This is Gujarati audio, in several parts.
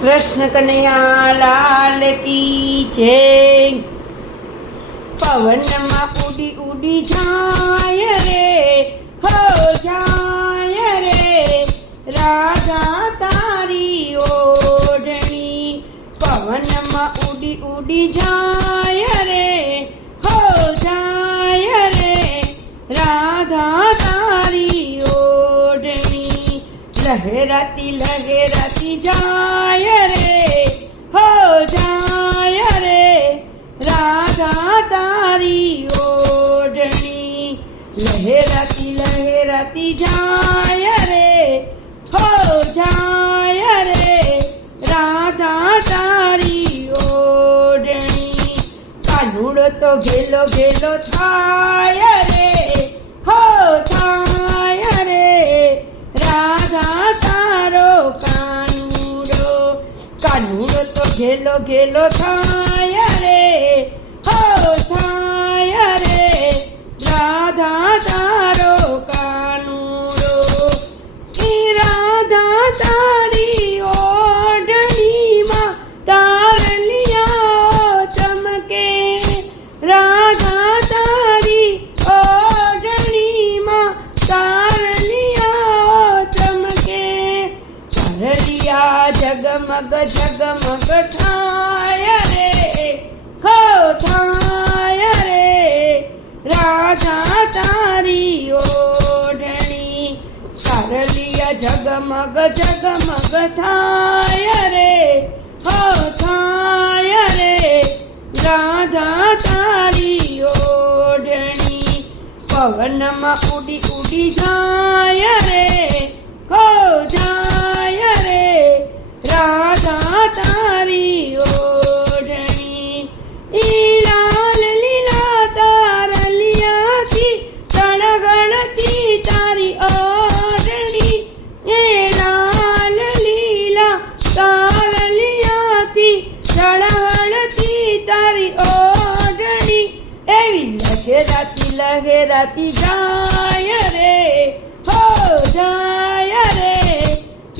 કૃષ્ણ કનૈયા લાલ કી જય. પવનમાં ઉડી ઉડી જાય રે, હો જાય રે. રાજા તારી ઓઢણી પવનમાં ઉડી ઉડી જાય રે, હો જાય રે. રાધા તારી ઓઢણી લહેરાતી લહેરાતી જાય લહેરાતી જાય રે, હો જાય રે, રાધા તારી ઓઢણી. કાનુડો તો ઘેલો ઘેલો થાય રે, હો થાય રે, રાધા તારો કાનુડો. કાનુડો તો ઘેલો ઘેલો થાય જગમગ જગમગ થાય રે હો થાય રે. રાજા તારી ઓઢણી તારલિયા જગમગ જગમગ થાય રે હો થાય રે. રાધા તારી ઓઢણી, પવનમાં ઉડી ઉડી જાય. લહેરાતી જાય રે હો જાય રે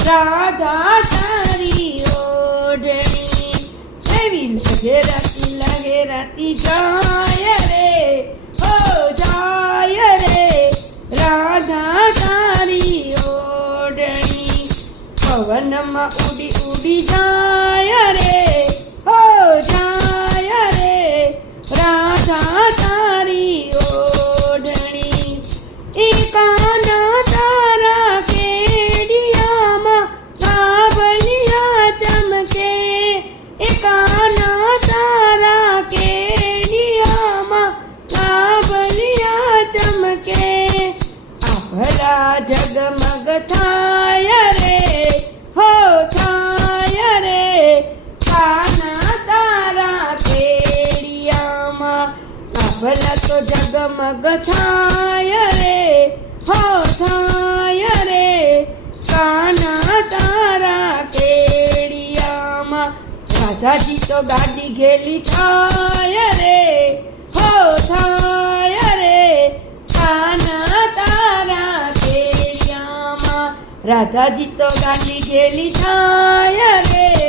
રાધા તારી ઓઢણી એવી લહેરાતી લહેરાતી જાય રે હો જાય રે રાધા તારી ઓઢણી પવનમાં ઉડી ઉડી જાય રે રાધાજી તો ગાડી ઘેલી થાય રે, હો થાય રે. આના તારા કેડિયામાં રાધાજી તો ગાડી ઘેલી થાય રે.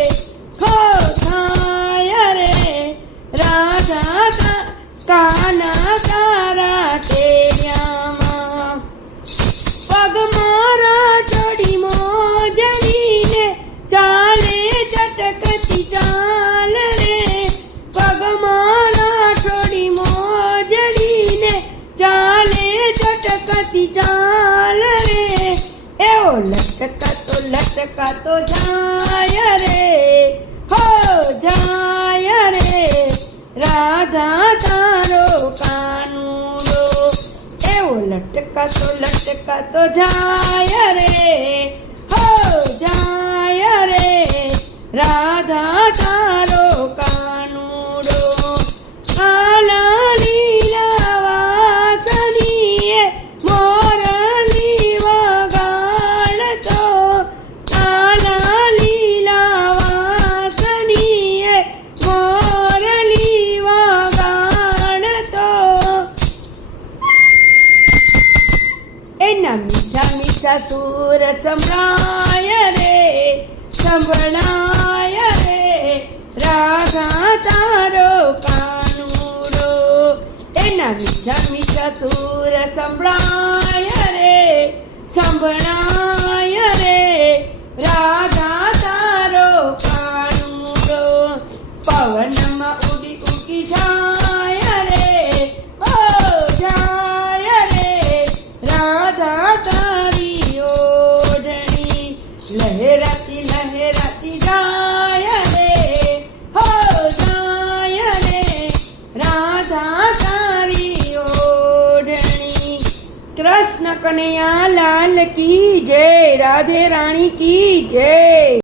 ચટકતી ચાલ રે એવો લટકાતો લટકાતો જાય રે હો જાય રે રાધા તારો કાનુડો એવો લટકાતો લટકાતો જાય રે હો જાય સસુર સંભળાય રે સંભળાય રે રાધા તારો કાનુડો એના મીઠા મીઠા સુર સંભળાય રે સંભળાય કૃષ્ણ કનૈયા લાલ કી જય રાધે રાણી કી જય.